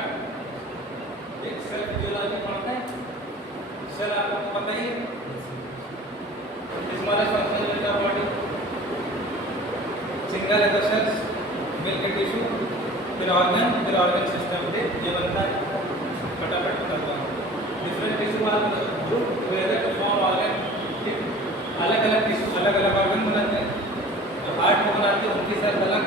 Start. एक cell physiology पढ़ते हैं। सेल आपको पता ही है, smallest function unit of body, single है तो सेल्स, मिलकर टिश्यू, फिर ऑर्गन सिस्टम से ये बनता है। फटाफट करता हूँ। Different tissue are group together to form organ. अलग अलग टिश्यू अलग अलग ऑर्गन बनाते हैं। तो हार्ट को बनाते हैं उनकी सेल अलग,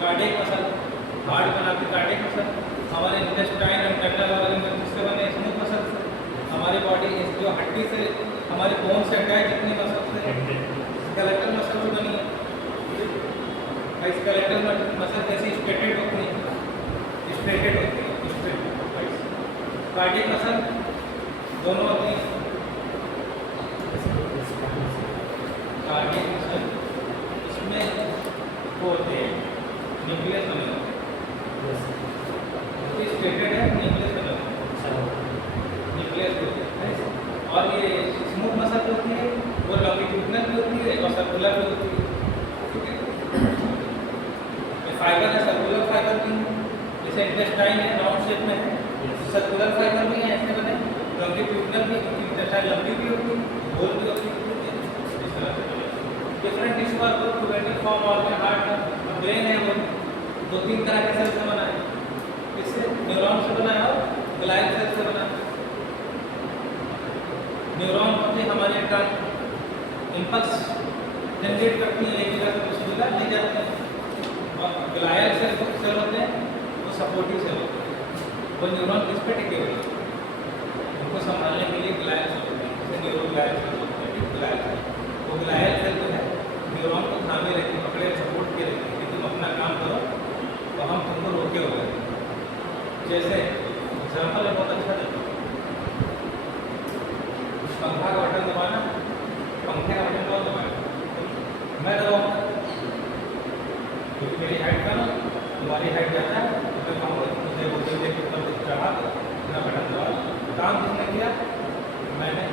कार्डियक मसल, हार्ट बनाते कार्डियक मसल। हमारे इंटेस्टाइन एंड टर्मिनल ऑर्गन किससे बने? स्मूथ मसल से। हमारी बॉडी जो हड्डी से हमारे बोन से अटैच जितनी मसल से स्केलेटल मसल से बनी है। स्केलेटल मसल कैसी स्ट्रेटेड होती है, स्ट्रेटेड होती है, स्ट्रेट। कार्डियक मसल दोनों होती हैं। कार्डियक मसल इसमें वो होते हैं न्यूक्लियस बने होते हैं, स्ट्रेटेड है, न्यूक्लियस बने होते हैं, न्यूक्लियस होते हैं। और ये स्मूथ मसल होती है वो लॉन्गिट्यूडिनल भी होती है और सर्कुलर भी होती है। ठीक है, फाइबर है, सर्कुलर फाइबर भी है, जैसे इंटेस्टाइन है राउंड शेप में है, सर्कुलर फाइबर भी है ऐसे बने, लॉन्गिट्यूडिनल भी, इंटेस्टाइन लंबी भी होती है, गोल भी होती है। इस तरह से different tissue are group together form organ. Heart brain है वो दो तीन तरह के सेल से बना है, इससे न्यूरॉन से बना है और ग्लाइल सेल से बना है। न्यूरॉन होते हमारे इम्पल्स जनरेट करती है, एक जगह से दूसरी जगह ले जाते हैं। और ग्लाइल सेल होते हैं वो सपोर्टिव सेल होते हैं, वो न्यूरॉन किस पे टिके हुए हैं उनको संभालने के लिए ग्लाइल सेल होते हैं, जैसे न्यूरोग्लाइल सेल होते हैं। ग्लाइल सेल वो ग्लाइल सेल जो है न्यूरॉन को थामे रहती है, पकड़े सपोर्ट के रहती है कि तुम अपना काम करो तो हम तुमको रोके हो गए। जैसे एग्जाम्पल है बहुत अच्छा देता हूँ, पंखा का बटन दबाना, पंखे का बटन कौन दबाना? मैं दबाऊँ क्योंकि मेरी हाइट का ना तुम्हारी हाइट ज़्यादा है, तो मुझे बोलते हुए ऊपर चढ़ा अपना बटन दबा। काम किसने किया? मैंने।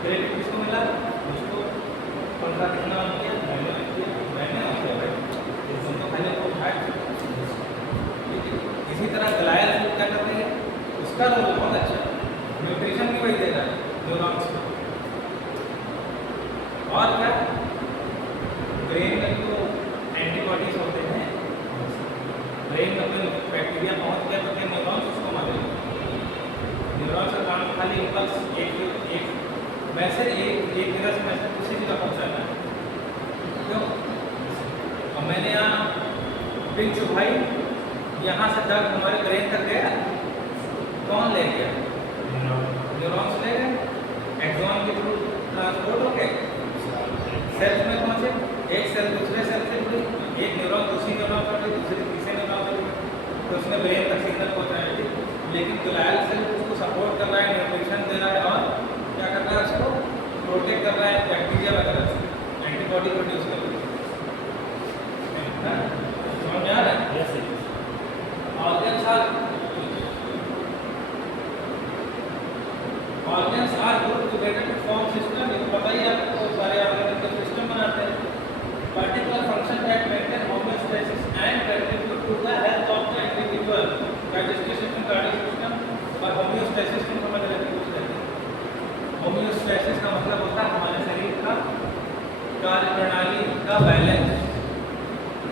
क्रेडिट किसको मिला? मुझको। पंखा कितना ऑन किया? मैंने ऑन किया। मैंने ऑन किया भाई, तुम तो पहले तो उठाए। इसी तरह ग्लाइल सेल क्या करते हैं, उसका रोल बहुत अच्छा है, न्यूट्रिशन भी वही देता है न्यूरॉन्स को। और क्या ब्रेन में तो एंटीबॉडीज होते हैं, ब्रेन में कोई बैक्टीरिया पहुंच गया तो क्या न्यूरॉन्स उसको मारेंगे? न्यूरॉन्स का काम खाली इम्पल्स एक मैसेज एक जगह से मैसेज दूसरी जगह पहुंचाना है। क्यों? और मैंने यहाँ पिन चुभाई, यहाँ से दर्द हमारे ब्रेन तक गया, कौन ले गया? न्यूरॉन्स ले गए, एक्सॉन के थ्रू ट्रांसपोर्ट हो गए, सेल्स में पहुंचे, एक सेल दूसरे सेल से जुड़ी, एक न्यूरॉन दूसरी न्यूरॉन पर गई, दूसरी तीसरे न्यूरॉन पर गई, तो उसने ब्रेन तक सिग्नल पहुंचाया। लेकिन ग्लाइल सेल उसको सपोर्ट कर रहा है, न्यूट्रिशन दे रहा है और क्या कर रहा है? उसको प्रोटेक्ट कर रहा है बैक्टीरिया वगैरह से, एंटीबॉडी प्रोड्यूस कर रहा है। समझ में आ रहा है? Organs are grouped together to form system. ये पता ही आपको, सारे ऑर्गन के सिस्टम बनाते हैं। Particular function that maintain homeostasis and contribute to the health of the individual. Digestive system, cardiac system और homeostasis को समझ लेते हैं। होम्योस्टैसिस का मतलब होता है हमारे शरीर का कार्य प्रणाली का बैलेंस,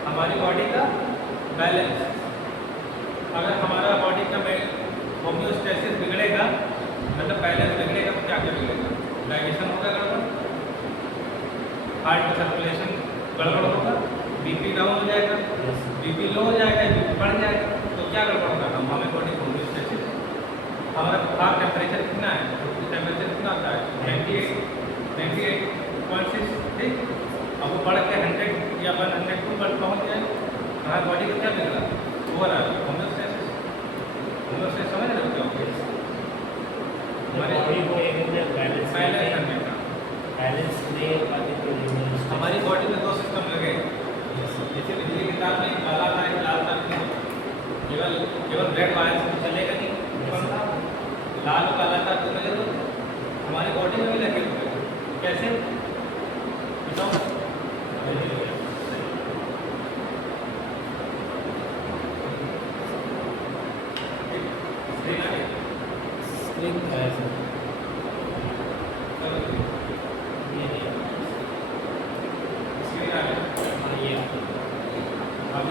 हमारी बॉडी का बैलेंस। अगर हमारा बॉडी का होम्योस्टैसिस बिगड़ेगा, मतलब बैलेंस बिगड़ेगा, तो क्या क्या बिगड़ेगा? डाइजेशन होगा गड़बड़, हार्ट का सर्कुलेशन गड़बड़ होगा, बीपी डाउन हो जाएगा, बीपी लो हो जाएगा, बीपी बढ़ जाएगा। तो क्या गड़बड़ होगा? हमारे बॉडी होम्योस्टैसिस, हमारा बुखार टेम्परेचर कितना है? टेम्परेचर कितना होता है? 98.6। ठीक, अब वो बढ़ के 100 या 102 पर पहुँच जाए, हमारी बॉडी को क्या बिगड़ा? Overall homeostasis. होम्योस्टैसिस समझ रहे हो क्या? हमारे बॉडी को बैलेंस करने का, बैलेंस में हमारी बॉडी में दो सिस्टम लगे, जैसे बिजली की तार में काला तार एक लाल तार नहीं होता, केवल रेड वायर से चलेगा नहीं, लाल काला तार तो लगे। हमारी बॉडी में भी लगे हुए हैं। कैसे बताओ?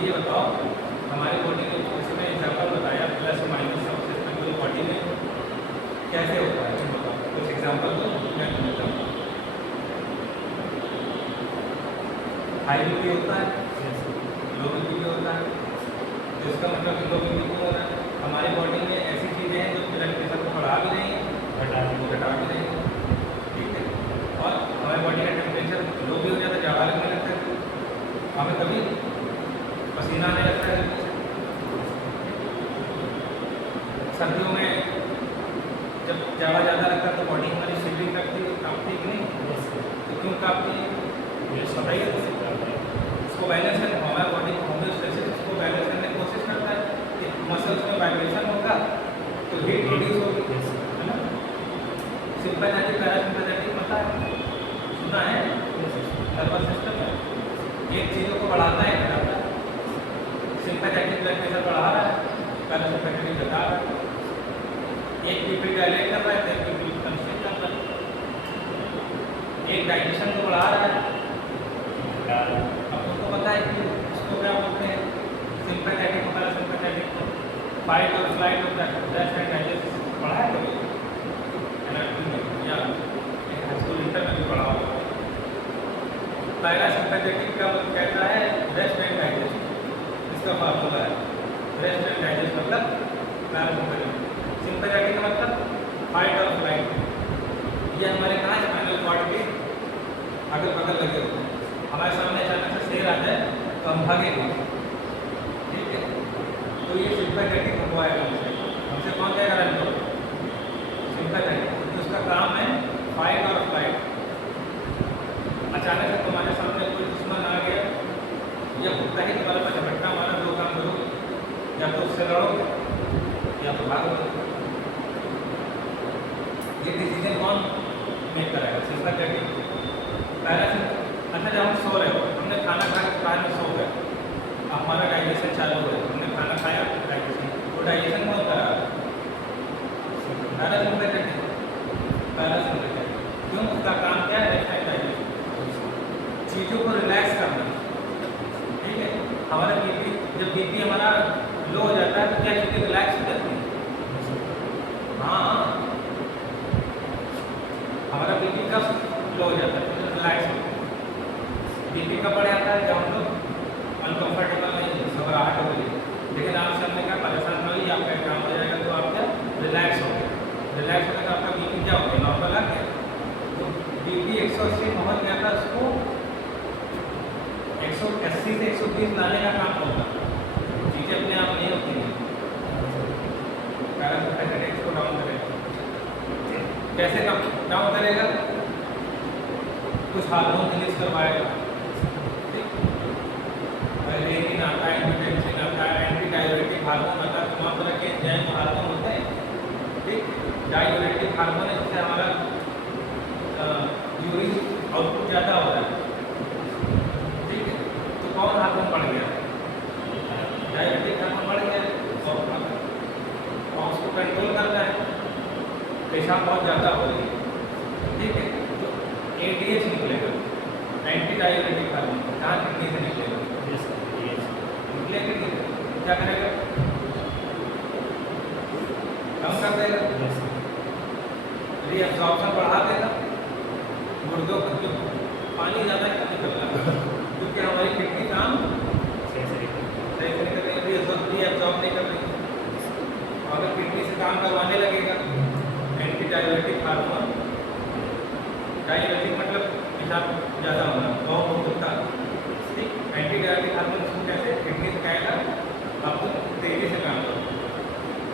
ये बताओ हमारी बॉडी में इसमें एग्जाम्पल बताया प्लस माइनस सब सिस्टम की बॉडी में कैसे होता है बताओ कुछ एग्जाम्पल दो मैं समझता हूँ। हाई बीपी होता है, लो बीपी भी होता है, तो इसका मतलब लो बीपी क्यों हो रहा है? हमारी बॉडी में ऐसी चीज़ें हैं जो ब्लड प्रेशर को बढ़ा भी रही हैं घटा भी रही हैं, ठीक है। और हमारी बॉडी का टेम्परेचर लो भी हो जाता है, ज़्यादा लगने लगता है, हमें कभी पसीना आने लगता है। सर्दियों में जब ज़्यादा लगता है तो बॉडी हमारी शिवरिंग करती है, काँपती है कि नहीं? तो क्यों काँपती है बताइए। इसको बैलेंस करने हमारी बॉडी को होम्योस्टेसिस इसको बैलेंस करने की कोशिश करता है कि मसल्स में वाइब्रेशन होगा तो हीट प्रोड्यूस होगी, है ना। सिंपैथेटिक पैरासिम्पैथेटिक मतलब सुना है नर्वस सिस्टम है, एक चीज़ों को बढ़ाता है घटाता है। सिंपैथेटिक ब्लड प्रेशर बढ़ा रहा है, पैरासिम्पैथेटिक घटा रहा है। एक पीपी डायलेट कर रहा है तो एक पीपी कंस्ट्रिक्ट कर रहा है। एक डाइजेशन को बढ़ा रहा है, अब तुमको पता है कि इसको क्या बोलते हैं सिंपैथेटिक और पैरासिम्पैथेटिक को फाइट और फ्लाइट होता है, रेस्ट एंड डाइजेस्ट पढ़ा है कभी एनाटॉमी में या हाई स्कूल इंटर में भी पढ़ा होगा। पैरासिम्पैथेटिक का मतलब कहता है रेस्ट एंड डाइजेस्ट, इसका फार्मूला है रेस्ट एंड डाइजेस्ट मतलब पैरासिम्पैथेटिक। सिंपैथेटिक का मतलब फाइट और फ्लाइट, ये हमारे कहाँ है स्पाइनल कॉर्ड के अगल बगल लगे होते हैं। हमारे सामने अचानक से शेर आ जाए तो हम भागेंगे, ठीक है। तो ये सिंपैथेटिक हुआ है हमसे कौन क्या करें तो सिंपैथेटिक, तो उसका काम है फाइट और फ्लाइट। अचानक से तुम्हारे सामने कोई दुश्मन आ गया या कुत्ता ही तुम्हारे पास झपट्टा मारा, दो काम करो, या तो उससे लड़ो या तो भागो। ये डिसीजन कौन मेक करेगा? सिंपैथेटिक। पैरासिम्पैथेटिक अच्छा जब हम सो रहे हो, हमने खाना खाया बाद में सो गए, हमारा डाइजेशन चालू हो, हमने खाना खाया डाइजेशन, वो डाइजेशन कौन कर रहा है? पैरासिम्पैथेटिक। क्यों? उसका काम क्या है? रेस्ट एंड डाइजेशन, चीज़ों को रिलैक्स करना, ठीक है। हमारा बीपी जब बीपी हमारा लो हो जाता है तो क्या चीज़ें रिलैक्स हो जाती हैं? हाँ, हमारा बीपी कब लो हो जाता है तो रिलैक्स होता है। बीपी कब बढ़ जाता है? जब हम लोग अनकम्फर्टेबल नहीं, घबराहट हो गई, लेकिन आप सब में क्या परेशान हो गई, आपका काम हो जाएगा तो आप क्या रिलैक्स हो गए, रिलैक्स होने का आपका बीपी क्या हो गया? नॉर्मल आ गया। तो बीपी 180 पहुँच गया था, उसको 180 से 120 लाने का काम होगा, चीज़ें अपने आप नहीं होती हैं। पैरासिम्पैथेटिक को डाउन करेगा, कैसे डाउन करेगा? कुछ हार्मोन रिलीज करवाएगा, रेनिन आता है, एंजियोटेंसिन आता है, एंटी डाययूरेटिक हार्मोन आता है, तमाम तरह के एंजाइम हार्मोन होते हैं, ठीक। डाययूरेटिक हार्मोन है जिससे हमारा यूरिन आउटपुट ज़्यादा हो रहा है, ठीक है। तो कौन हार्मोन बढ़ गया? डाययूरेटिक हार्मोन बढ़ गया और उसको कंट्रोल करता है, पेशाब बहुत ज़्यादा हो रही है, ठीक है। तो ADH निकलेगा, एंटी डाययूरेटिक हार्मोन, कहाँ किडनी से निकलेगा? निकलेगा, क्या करेगा? कम कर देगा, रीअब्जॉर्प्शन बढ़ा देगा, गुर्दों का जो पानी ज़्यादा निकल रहा है क्योंकि हमारी किडनी काम सही से नहीं कर रही, रीअब्जॉर्ब नहीं कर रही। अगर किडनी से काम करवाने लगेगा एंटी डाययूरेटिक हार्मोन, डाययूरेटिक मतलब पेशाब ज़्यादा होना, बहुत होता है, ठीक। एंटी डाययूरेटिक हार्मोन इसको कैसे किडनी से कहेगा अब तो तेज़ी से काम करो,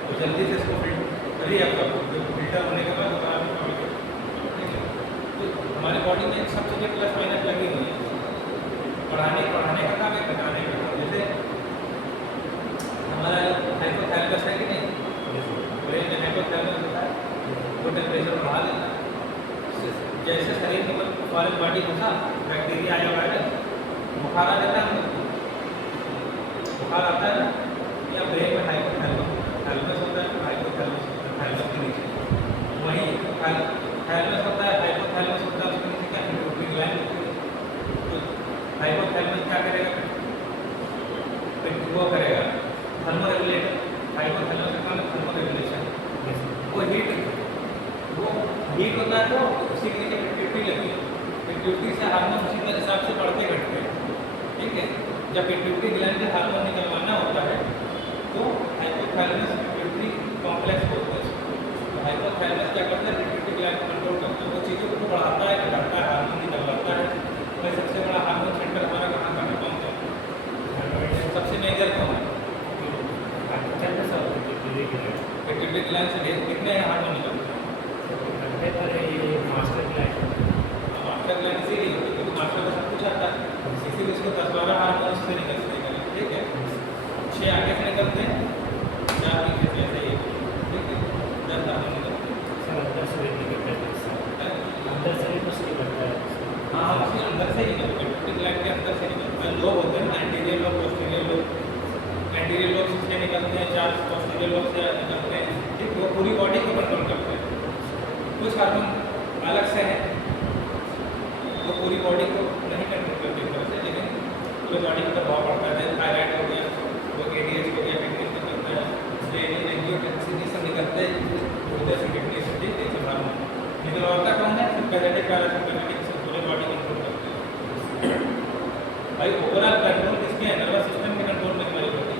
तो जल्दी से इसको रीअब्जॉर्ब फिल्टर होने के बाद दोबारा तो हमारी बॉडी में सब चीज़ें प्लस माइनस लगी हुई है, बढ़ाने का काम है, घटाने का काम। जैसे हमारा हाइपोथैलेमस है कि नहीं, ब्रेन में हाइपोथैलेमस होता है, वो टेम्परेचर बढ़ा देता है। जैसे शरीर में फॉरेन बॉडी घुसा, बैक्टीरिया आया, वायरस, बुखार आ जाता है, बुखार आता है ना, या ब्रेन में हाइपोथैलेमस होता है, हाइपोथैलेमस के नीचे वहीं थैलेमस होता है, हाइपोथैलेमस होता है, उसके नीचे क्या पिट्यूटरी ग्लैंड होती है। तो हाइपोथैलेमस क्या करेगा? वो करेगा थर्मो रेगुलेटर, हाइपोथैलेमस का काम है थर्मो रेगुलेशन। वो हीट होता है तो उसी के नीचे पिट्यूटरी लगती है, पिट्यूटरी से हार्मोन उसी के हिसाब से बढ़ते घटते हैं, ठीक है। जब पिट्यूटरी ग्लैंड से हार्मोन निकलवाना होता है तो हाइपोथैलेमस पिट्यूटरी कॉम्प्लेक्स बोलते हैं। तो हाइपोथैलेमस क्या करता है, पिट्यूटरी ग्लैंड को कंट्रोल करता है, वो चीज़ों को बढ़ाता है, घटाता है, हार्मोन निकलवाता है। तो सबसे बड़ा हार्मोन सेंटर हमारा कहाँ का है, कौन सा सबसे मेजर कौन है? पिट्यूटरी ग्लैंड से कितने हार्मोन निकलते हैं? मास्टर ग्लैंड इसीलिए होती है क्योंकि मास्टर का सब कुछ आता है, इसीलिए इसको 10-12 हार्मोन से निकलते हैं, ठीक है। 6 आगे से निकलते हैं, 4 पीछे से, ऐसे ही, ठीक है। 10 हार्मोन निकलते हैं। अंदर से भी कुछ नहीं करता है। हाँ, उसके अंदर से ही निकलते हैं, पिट्यूटरी ग्लैंड के अंदर से निकलते हैं। लोब होते हैं ना, anterior lobe, posterior lobe. Anterior lobe से निकलते हैं, 4 पोस्टीरियर लोब से निकलते हैं, ठीक। वो पूरी बॉडी को कंट्रोल करते हैं। कुछ हार्मोन अलग से हैं, वो पूरी बॉडी को नहीं कंट्रोल करते एक तरह से, लेकिन पूरी बॉडी का प्रभाव पड़ता है। जैसे थायराइड हो गया, वो एडीएच हो गया, किडनी से निकलता है, एंजियोटेंसिन सब निकलते हैं, उधर से किडनी से, ठीक है। सब हार्मोन निकलवाता कौन है? सिंपैथेटिक पैरासिम्पैथेटिक से पूरी बॉडी कंट्रोल करते हैं। भाई ओवरऑल कंट्रोल किसके है? नर्वस सिस्टम के कंट्रोल में हमारी बॉडी,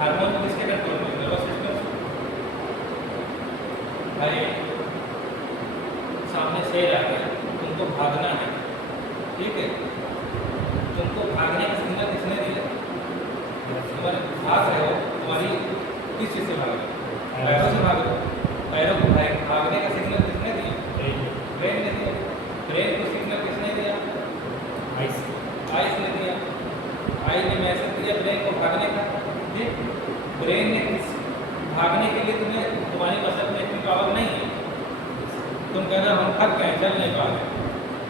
हार्मोन किसके कंट्रोल में? Nervous system. भाई सामने शेर आ गया, तुमको भागना है, ठीक है। तुमको भागने का सिग्नल किसने दिया? तुम्हारे भाग रहे हो, तुम्हारी किस चीज़ से भाग रहे हो? पैरों से भाग रहे हो। पैरों को भागने का सिग्नल किसने दिया? ब्रेन ने दिया। ब्रेन को सिग्नल किसने दिया? आइस ने दिया। आई ने मैसेज दिया ब्रेन को भागने का, ठीक। ब्रेन ने भागने के लिए तुम्हारी मसल में इतनी पावर नहीं है, तुम कहना हम थक गए, चल नहीं पा रहे,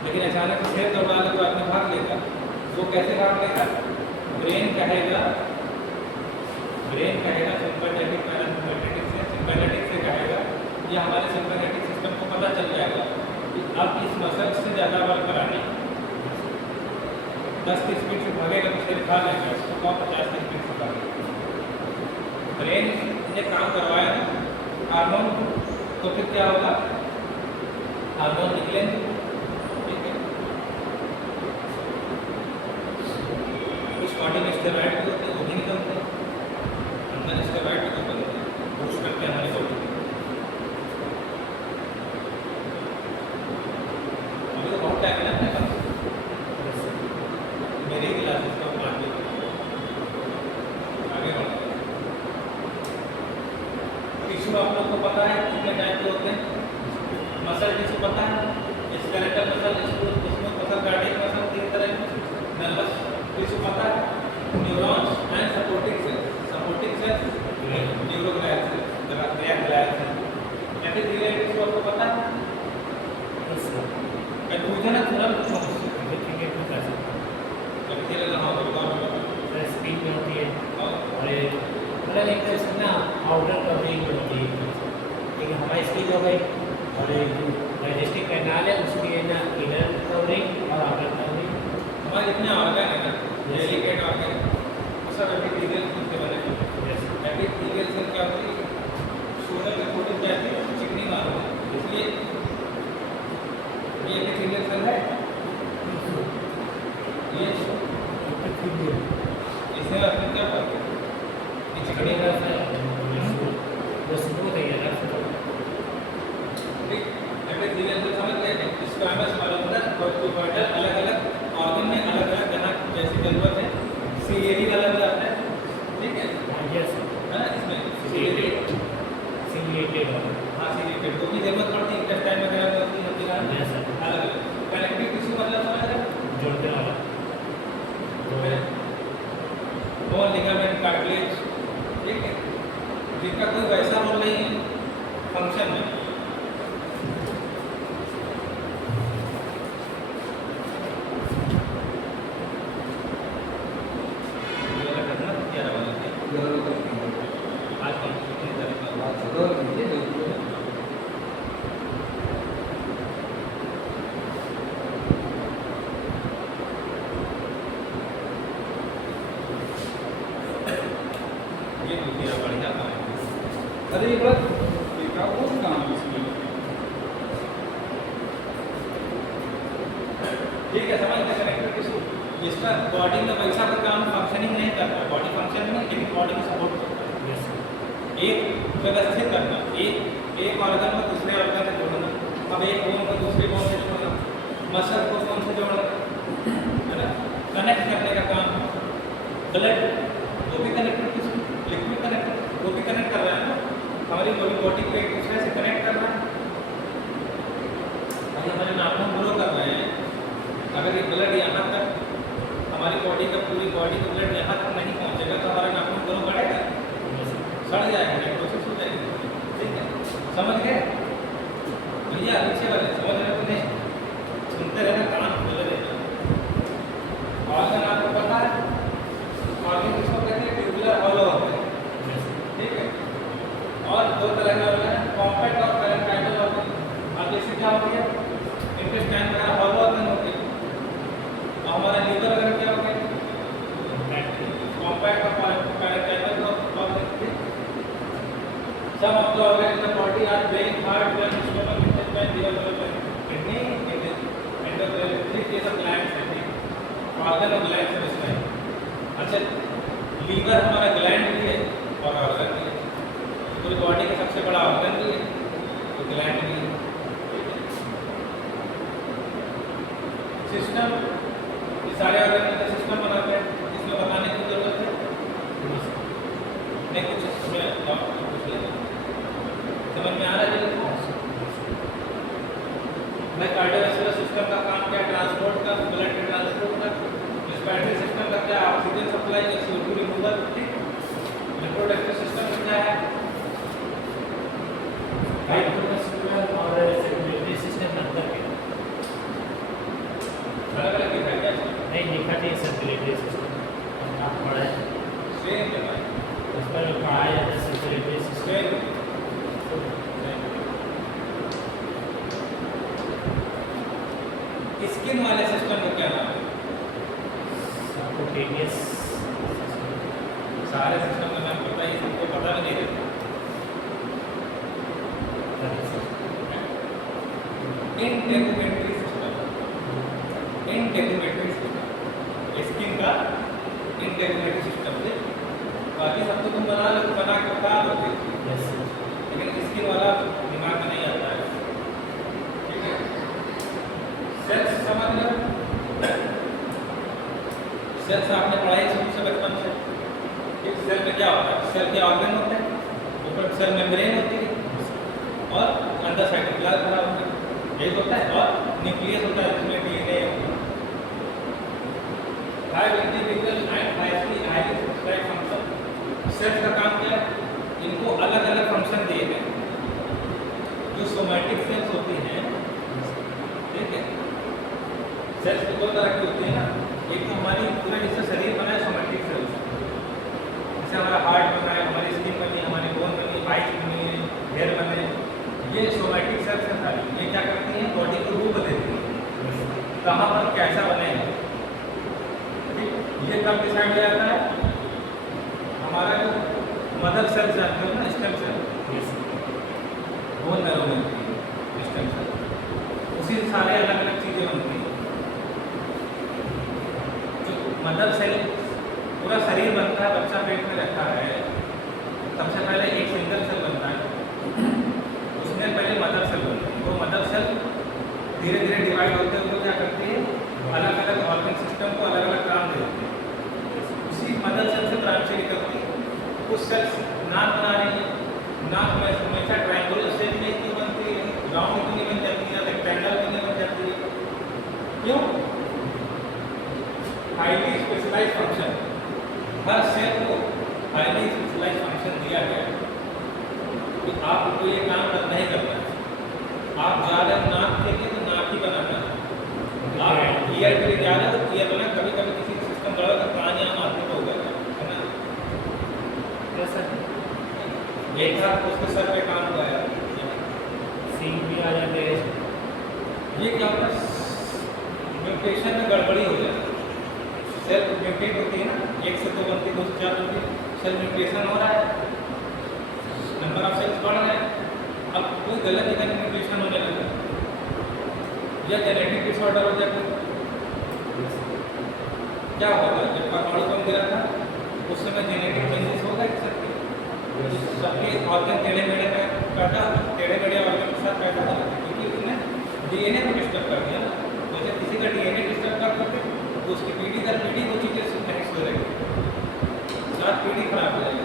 लेकिन अचानक से शेर दौड़ा ले तो आदमी भाग लेगा। वो कैसे भाग लेगा? ब्रेन कहेगा सिंपैथेटिक पैरासिम्पैथेटिक से, सिंपैथेटिक से कहेगा, ये हमारे सिंपैथेटिक सिस्टम को पता चल जाएगा कि अब इस मसल से ज़्यादा वर्क करानी, 10 की स्पीड से भागेगा तो शेर खा लेगा, इसको 50 की स्पीड से भागेगा। ब्रेन ने काम करवाया हार्मोन, तो फिर क्या होगा? हार्मोन निकलेंगे, ठीक है। कुछ बॉडी में स्टेरॉइड भी होते हैं, वो भी निकलते हैं, अंदर स्टेरॉइड भी तो बनते हैं, बूस्ट करते हैं हमारी बॉडी। अभी तो बहुत टाइम है ना अपने पास, मेरी क्लासेस का प्लान भी आगे बढ़ा। टिश्यू आप लोग को पता है कितने टाइप के होते हैं? मसल टिश्यू पता है, skeletal muscle, smooth muscle, cardiac muscle, 3 तरह के। नर्वस टिश्यू पता है, neurons and supporting sales, neuroglial sales, glial cells. Epithelial tissue आपको पता है? कंफ्यूजन है थोड़ा, पूछो मुझसे। एपिथेलियल हाँ होगा, स्पीड में होती है और मतलब एक तरह से ना आउटर कवरिंग में होती है, लेकिन हमारी स्पीड हो गई और डाइजेस्टिव कैनाल है उसकी है ना इनर कवरिंग और आउटर कवरिंग। हमारे जितने ऑर्गन है ना, डेलिकेट ऑर्गन, वो सब एपिथेलियल सेल से बने हैं। एपिथेलियल सेल क्या होती है? शोल्डर में छोटी जाती है, चिकनी मार होती है, इसलिए ये एपिथेलियल सेल है, ये इसमें अपने क्या फर्क है? ये चिकनी का वो स्मूथ है यार, ठीक। एपिथेलियल सेल समझ गए? स्क्वामस कॉलमनर कोर्टिकॉइडल, अलग-अलग ऑर्गन में अलग-अलग जहाँ जैसी जरूरत है, सीलिएटेड अलग जाता है, ठीक है। यस है ना, इसमें सीलिएटेड, हाँ सीलिएटेड तो भी जरूरत पड़ती है, इंटेस्टाइन वगैरह में होती है, अलग-अलग। कनेक्टिव टिश्यू मतलब समझ रहे हो? जोड़ने वाला बोन, लिगामेंट, कार्टिलेज, ठीक है, जिनका कोई वैसा रोल नहीं है फंक्शन में। अरे ये बात देखा वो काम है इसमें। ठीक है, समझ गए कनेक्टर टिश्यू जिसका बॉडी में वैसा कोई काम फंक्शनिंग नहीं करता, बॉडी फंक्शन में लेकिन बॉडी को सपोर्ट करता है। एक जगह से करना, एक ऑर्गन को दूसरे ऑर्गन से जोड़ना, अब एक बोन को दूसरे बोन से जोड़ना, मसल को बोन से जोड़ना, है ना, कनेक्ट करने का काम। ब्लड वो भी कनेक्टर टिश्यू, लिक्विड कनेक्टर वो भी कनेक्ट कर रहा है ना, हमारी बॉडी को एक दूसरे से कनेक्ट कर रहा है। अभी हमारे नाखून ग्रो कर रहे हैं, अगर ये ब्लड यहाँ तक हमारी बॉडी का पूरी बॉडी का ब्लड यहाँ तक नहीं पहुँचेगा तो हमारा नाखून ग्रो बढ़ेगा, सड़ जाएगा, नेक्रोसिस हो जाएगी। ठीक है, समझ गए भैया? पीछे वाले समझ रहे हो नहीं? सुनते रहना, कान खोले रहना। ऑर्गन आपको पता है, ऑर्गन किसको कहते हैं? ट्यूबुलर हॉलो होते हैं। ठीक है, और दो तरह के ऑर्गन हैं, कॉम्पैक्ट और पैरेंकाइमल ऑर्गन। अब जैसे क्या हो गया, इंटेस्टाइन वगैरह हॉलो ऑर्गन होते हैं, और हमारा लीवर वगैरह क्या हो गया? कॉम्पैक्ट और पैरेंकाइमल organ. Some of the organs in the body are brain, heart, lung, stomach, intestine, liver, kidney, endocrine, three case of glands है, ठीक। organ और gland से बचना है। अच्छा, लीवर हमारा ग्लैंड भी है और ऑर्गन भी है, पूरी बॉडी का सबसे बड़ा ऑर्गन भी है और ग्लैंड भी है। सिस्टम, ये सारे ऑर्गन का सिस्टम बनाते हैं, इसमें बताने की जरूरत है नहीं, कुछ इसमें समझ में आ रहा है? मैं कार्डियोवैस्कुलर सिस्टम का काम क्या है? ट्रांसपोर्ट का, ब्लड के ट्रांसपोर्ट का। रेस्पिरेटरी सिस्टम का क्या? ऑक्सीजन सप्लाई का, CO2 रिमूवल। ठीक, रिप्रोडक्टिव सिस्टम का क्या है? कार्डियोवैस्कुलर और सर्कुलेटरी सिस्टम अंदर के अलग-अलग लिखा है क्या? नहीं लिखा था सर्कुलेटरी सिस्टम, आप पढ़ा है सेम है, उस पर पढ़ाया जाता है सर्कुलेटरी सिस्टम। सेम। स्किन वाले सिस्टम का क्या नाम है? सबक्यूटेनियस। सारे सिस्टम का नाम पता है, सबको पता भी नहीं रहता। Integumentary system, integumentary system, skin का इंटेगुमेंट्री सिस्टम से बाकी सब तो तुम बना के बता दोगे, लेकिन स्किन वाला दिमाग में नहीं आता है। ठीक है, सेल्स समझ लो, सेल्स आपने पढ़ाई शुरू से बचपन से। एक सेल में क्या होता है? सेल के ऑर्गन होते हैं, ऊपर सेल मेम्ब्रेन होती है और अंदर साइटोप्लाज्म भरा होता है, यही होता है, और न्यूक्लियस होता है जिसमें DNA होता है। Five individual and highly subscribe function. Cells का काम क्या है? इनको अलग अलग फंक्शन दिए गए। जो सोमैटिक सेल्स होती हैं, ठीक है, सेल्स दो तरह की होती है ना, एक तो हमारी पूरा जिससे शरीर बना है सोमैटिक सेल्स, जैसे हमारा हार्ट बना है, हमारी स्किन बनी, हमारी बोन बनी, आइज बनी, हेयर बने, ये सोमैटिक सेल्स हैं सारी। ये क्या करती हैं? बॉडी को रूप देती हैं, कहाँ पर कैसा बनेगा। ये कब डिसाइड हो जाता है? हमारा जो मदर सेल जानते हो ना, स्टेम सेल, बोन मैरो में स्टेम सेल, उसी से सारे अलग अलग चीज़ें बनती हैं। जो मदर सेल पूरा शरीर बनता है, बच्चा पेट में रहता है, सबसे पहले एक सिंगल सेल बनता है, उसमें पहले मदर सेल बनती है। वो मदर सेल धीरे धीरे डिवाइड होते हुए क्या करती है? अलग अलग ऑर्गन सिस्टम को अलग अलग काम देती है। उसी मदर सेल से ब्रांचें निकलती है। कुछ सेल्स नाक बना रही है, नाक में हमेशा ट्रायंगुलर शेप में क्यों बनती है? राउंड क्यों नहीं बन जाती है? रेक्टेंगल क्यों नहीं बन जाती है? क्यों? हाईली स्पेशलाइज फंक्शन, हर सेल को हाईली स्पेशलाइज फंक्शन दिया गया है कि आपको ये काम नहीं करना है। आप जा रहे हैं नाक के लिए तो नाक ही बनाना है, आप ईयर के लिए जा रहे हो तो ईयर बना। कभी कभी किसी सिस्टम गड़बड़ तो कहाँ यहाँ मारते तो होगा, है ना? एक साथ उसके सर पे काम हुआ है, सींग भी आ जाते हैं। ये क्या होता है? म्यूटेशन में गड़बड़ी हो जाती है। सेल म्यूटेट होती है ना, 1 से 2 बनती है, 2 से 4 बनती है, सेल म्यूटेशन हो रहा है, नंबर ऑफ सेल्स बढ़ रहे हैं। अब कोई गलत जगह म्यूटेशन होने लगा या जेनेटिक डिसऑर्डर हो जाता है, क्या होगा? जब परमाणु बम गिरा था उस समय जेनेटिक चेंजेस हो गए सबके ऑर्गन टेढ़े मेढ़े पैदा, टेढ़े मेढ़े ऑर्गन के साथ पैदा हो जाते, क्योंकि उसने डीएनए को डिस्टर्ब कर दिया ना। तो जब किसी का डीएनए डिस्टर्ब कर देते तो उसकी पीढ़ी दर पीढ़ी वो चीज़ें कनेक्ट हो जाएगी, सात पीढ़ी खराब हो जाएगी।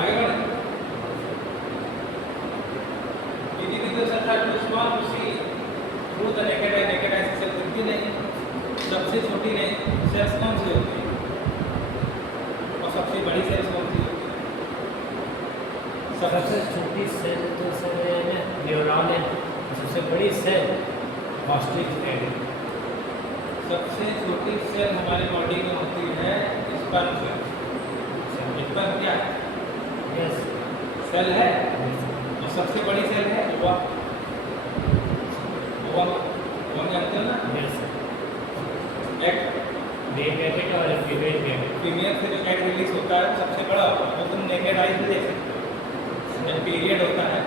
आगे बढ़े। individual cells are too small to see through the naked eye से सेल दिखती नहीं। सबसे छोटी सेल्स कौन सी होती है और सबसे बड़ी सेल्स कौन सी होती है? सबसे छोटी सेल तो सर न्यूरॉन है, सबसे बड़ी सेल ऑस्ट्रिच एग है। सबसे छोटी सेल हमारे बॉडी में होती है स्पर्म सेल। स्पर्म क्या है? यस सेल है। और सबसे बड़ी सेल है ओवा। ओवा जानते हो ना? यस एग, मेल गैमेट और फीमेल गैमेट। फीमेल से जो एग रिलीज होता है सबसे बड़ा होता है, वो तुम नेकेड आई से देख सकते हो। जब पीरियड होता है,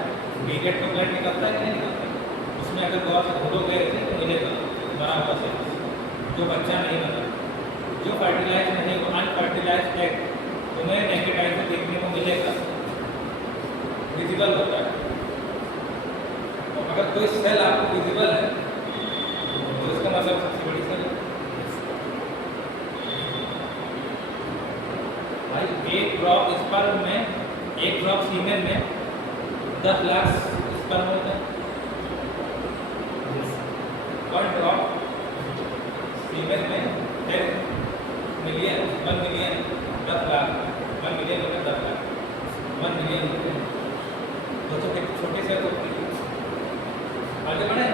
पीरियड को ब्लड निकलता है कि नहीं निकलता, उसमें अगर बहुत से घोलोगे तो मिलेगा बराबर से जो बच्चा नहीं बना, जो फर्टिलाइज नहीं हो, अनफर्टिलाइज एग तुम्हें नेकेड आई से देखने को मिलेगा, विजिबल होता है। और अगर कोई सेल आपको विजिबल है तो इसका मतलब सबसे बड़ी सेल है। भाई एक ड्रॉप स्पर्म में, एक ड्रॉप सीमेन में 10 लाख स्पर्म होता है। वन ड्रॉप सीमेन में 10 मिलियन, 1 मिलियन 10 लाख, 1 मिलियन होता है 10 लाख, 1 मिलियन दो छोटे से होती है। आगे बढ़े,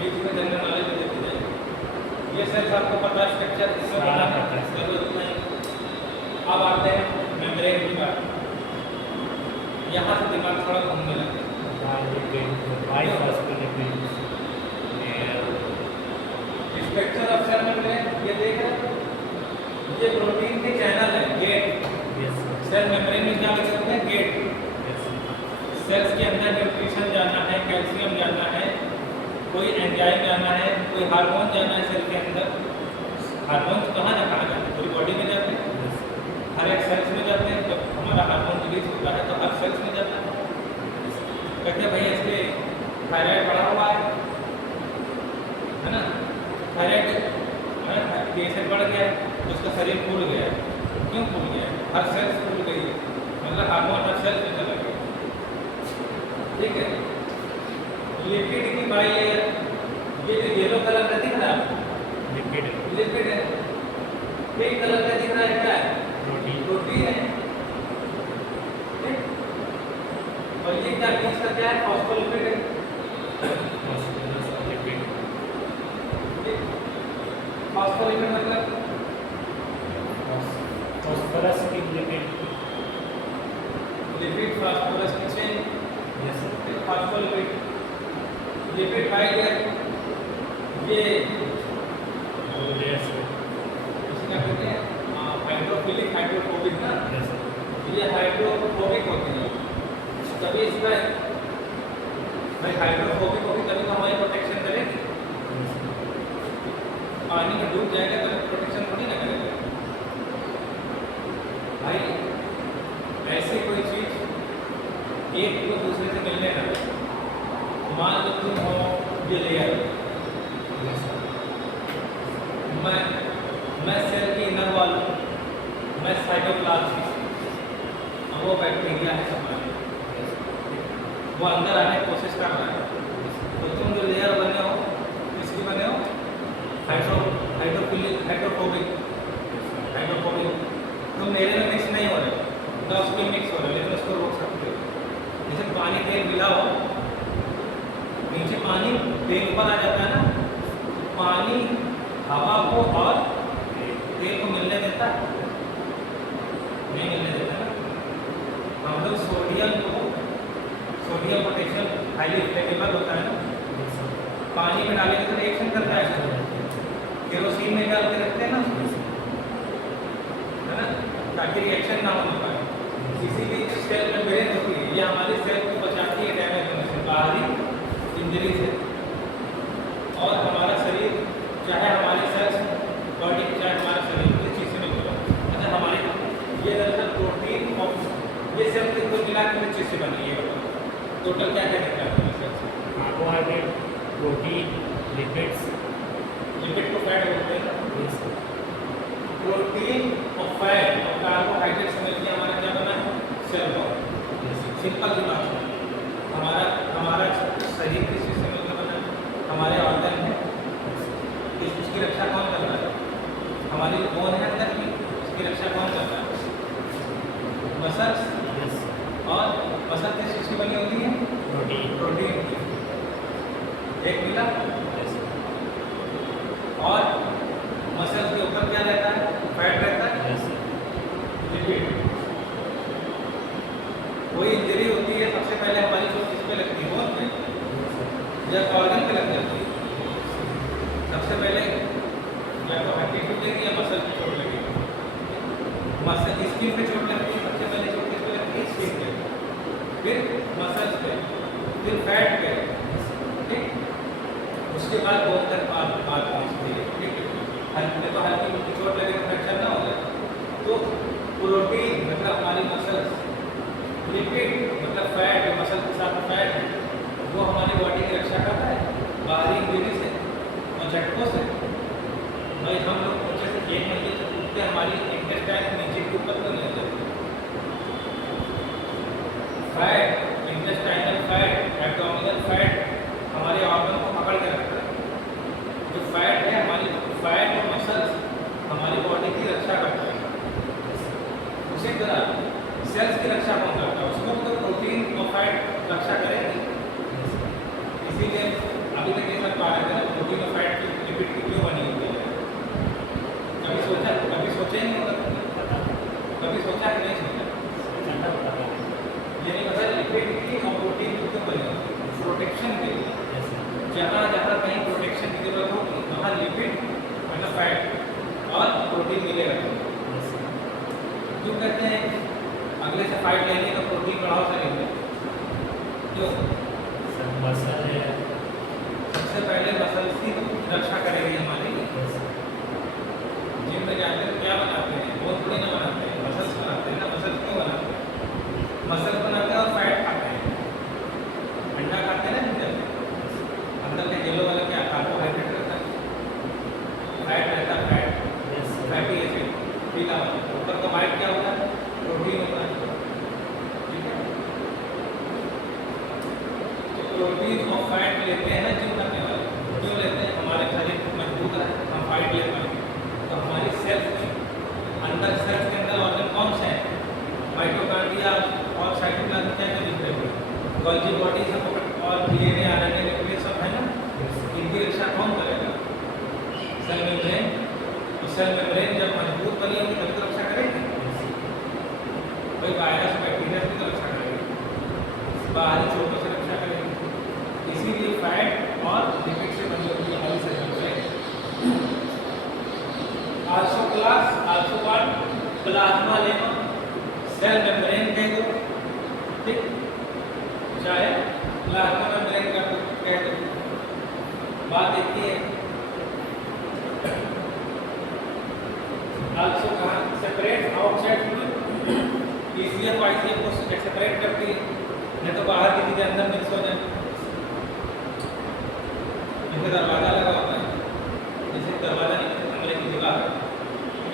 ये चीज़ें जनरल नॉलेज में देती जाएगी। ये सेल्स आपको पता है स्ट्रक्चर इसमें बना है, जरूरत नहीं। अब आते हैं मेम्ब्रेन की बात। यहाँ से दिमाग थोड़ा घूमने लगता है। स्ट्रक्चर ऑफ सेल मेम्ब्रेन ये देख रहे हैं, ये प्रोटीन के चैनल है, गेट। सेल मेम्ब्रेन में क्या लिख सकते हैं? गेट। सेल्स के अंदर न्यूट्रिशन जाना है, कैल्शियम जाना है, कोई एंजाइम जाना है, कोई हार्मोन जाना है सेल के अंदर। हार्मोन कहाँ जाता है? पूरी बॉडी में जाते हैं, हर एक सेल्स में जाते हैं। जब हमारा हार्मोन रिलीज होता है तो हर सेल्स में जाता है। कहते हैं भाई इसके थायराइड बढ़ा हुआ है ना, थायराइड एसिड बढ़ गया है तो उसका शरीर फूल गया है। क्यों फूल गया है? हर सेल्स फूल गई है, मतलब हार्मोन हर सेल्स में चला गया। ठीक है। लिपिड की बाई लेयर, ये जो येलो कलर का दिख रहा है लिपिड है। पिंक कलर का दिख रहा है क्या है? प्रोटीन है। और ये क्या चीज का क्या है? फॉस्फोलिपिड है। फॉस्फोलिपिड मतलब फॉस्फोरस की लिपिड, लिपिड फॉस्फोरस की चेन, फॉस्फोलिपिड, लिपिड बाइलेयर। ये क्या कहते हैं? हाइड्रोफिलिक हाइड्रोफोबिक ना, ये हाइड्रोफोबिक होती है। तभी इसका भाई हाइड्रोफोबिक होगी तभी तो हमारी प्रोटेक्शन करेगी। पानी में डूब जाएगा तो प्रोटेक्शन थोड़ी ना करेगा भाई। ऐसी कोई चीज एक को दूसरे से मिलने ना, मान लो तुम हो ये लेयर, मैं सेल की इनर वॉल, मैं साइटोप्लाज्म, वो बैक्टीरिया है हमारे, वो अंदर आने की कोशिश कर रहा है। तो तुम जो लेयर बने हो किसकी बने हो? हाइड्रोफोबिक। तुम मेरे में मिक्स नहीं हो रहे, ना उसमें मिक्स हो रहे, लेकिन उसको रोक सकते हो। जैसे पानी तेल मिला हो, नीचे पानी तेल ऊपर आ जाता है ना, पानी हवा को और तेल को मिलने देता है? नहीं मिलने देता ना। हम लोग सोडियम पोटेशियम हाईली फ्लेमेबल होता है ना, पानी में डालेंगे तो रिएक्शन करता है। केरोसिन में डाल के रखते हैं ना, है ना, ताकि रिएक्शन ना होने पाए। इसीलिए सेल मेम्ब्रेन होती है, ये हमारी सेल को बचाती है डैमेज होने से, बाहरी इंजरी से। और हमारा शरीर चाहे हमारी सेल्स बॉडी चाहे हमारा शरीर किस चीज़ से मिलता है। अच्छा हमारे ये दरअसल प्रोटीन और ये सेल को मिला के किस चीज़ से बनी है, टोटल क्या क्या निकला है cells? Carbohydrate, protein, lipids, lipid को फैट बोलते हैं। प्रोटीन और फैट और कार्बोहाइड्रेट से मिलकर हमारा क्या बना है, सेल बॉडी। सिंपल सी बात है, हमारा हमारा शरीर किस चीज़ से मिलकर बना है, हमारे ऑर्गन है, इसकी रक्षा कौन कर रहा है, हमारी जो बोन है अंदर की इसकी रक्षा कौन कर रहा है, मसल्स। और मसल किस चीज़ की बनी होती है, प्रोटीन की। एक मिला। और मसल के ऊपर क्या रहता है, फैट रहता है, लिपिड। कोई इंजरी होती है सबसे पहले हमारी चोट किस पे लगती है, बोन पे या ऑर्गन पे लग जाती है। सबसे पहले या तो हड्डी टूटेगी या मसल पे चोट लगेगी। मसल स्किन पे चोट लगती है, सबसे पहले चोट किस पे लगती है, स्किन पे, फिर मसल्स पे, फिर फैट पे, ठीक। उसके बाद बोन तक बात पहुँचती है, ठीक है। हल्की तो हल्की फुल्की चोट लगे तो फ्रैक्चर ना हो जाए। तो प्रोटीन मतलब हमारी मसल्स, लिपिड मतलब फैट, मसल के साथ फैट है, वो हमारी बॉडी की रक्षा करता है बाहरी इंजरी से और झटकों से। भाई हम लोग ऊँचे से 1 महीने से उठते हमारी इंटेस्टाइन नीचे के ऊपर तो नहीं जाती। Fat, intestinal fat, abdominal fat हमारे ऑर्गन को पकड़ के रखता है। जो फैट है हमारी फैट और मसल्स हमारी बॉडी की रक्षा करता है। उसी तरह सेल्स की रक्षा कौन करता है, उसको तो प्रोटीन और फैट रक्षा करेंगे। इसीलिए अभी तक ये सब बात है प्रोटीन और फैट की लिपिड की क्यों बनी होती है, कभी सोचा ही नहीं होगा, कभी सोचा कि नहीं सोचा, ये नहीं पता लिपिड की और प्रोटीन की क्यों बनी होती है, प्रोटेक्शन के लिए। जहाँ जहाँ कहीं प्रोटेक्शन की जरूरत होगी वहाँ लिपिड मतलब फैट और प्रोटीन मिलेगा। क्यों कहते हैं अगले से फाइट लेंगे तो प्रोटीन बढ़ाओ करेंगे, क्यों? मसल है, सबसे पहले मसल की रक्षा करेगी हमारी। जिम में जाते हैं क्या बनाते हैं, बहुत थोड़ी ना बनाते हैं, मसल्स बनाते हैं ना। मसल्स क्यों बनाते हैं, मसल बनाते हैं और फैट खाते हैं, अंडा खाते हैं ना। अंदर के येलो वाला क्या कार्बोहाइड्रेट रहता है, फैट रहता है, फैटी एसिड, पीला वाला। ऊपर का वाइट क्या होता है, प्रोटीन होता है, ठीक है। तो प्रोटीन और फैट लेते हैं ना जिम करने वाले, क्यों लेते हैं, हमारे शरीर मजबूत है, हम फाइट ले पाएंगे। तो हमारी सेल्स अंदर, सेल्स के अंदर ऑर्गन कौन से हैं, माइटोकॉन्ड्रिया और साइटोप्लाज्म क्या क्या दिख रहे हैं, गोल्गी बॉडी सब और डीएनए, आरएनए, न्यूक्लियस सब है ना। इनकी रक्षा कौन करेगा, सेल मेम्ब्रेन। तो सेल मेम्ब्रेन जब मजबूत बनी होगी तभी तो रक्षा करेगी। भाई वायरस बैक्टीरिया की तो रक्षा करेगी, बाहरी चोटों से रक्षा करेगी। इसीलिए फैट और लिपिड से बनी होती है हमारी cell membrane. Also called plasmalemma, cell membrane कह दो, ठीक, चाहे प्लाज्मा मेम्ब्रेन का कह दो। बात देखिए आल्सो कहाँ separate outside fluid, ECF ICF को सेपरेट करती है, नहीं तो बाहर की चीज़ें अंदर मिक्स हो जाए। जैसे दरवाज़ा लगा होता है, जैसे दरवाज़ा नहीं, कमरे की दीवार,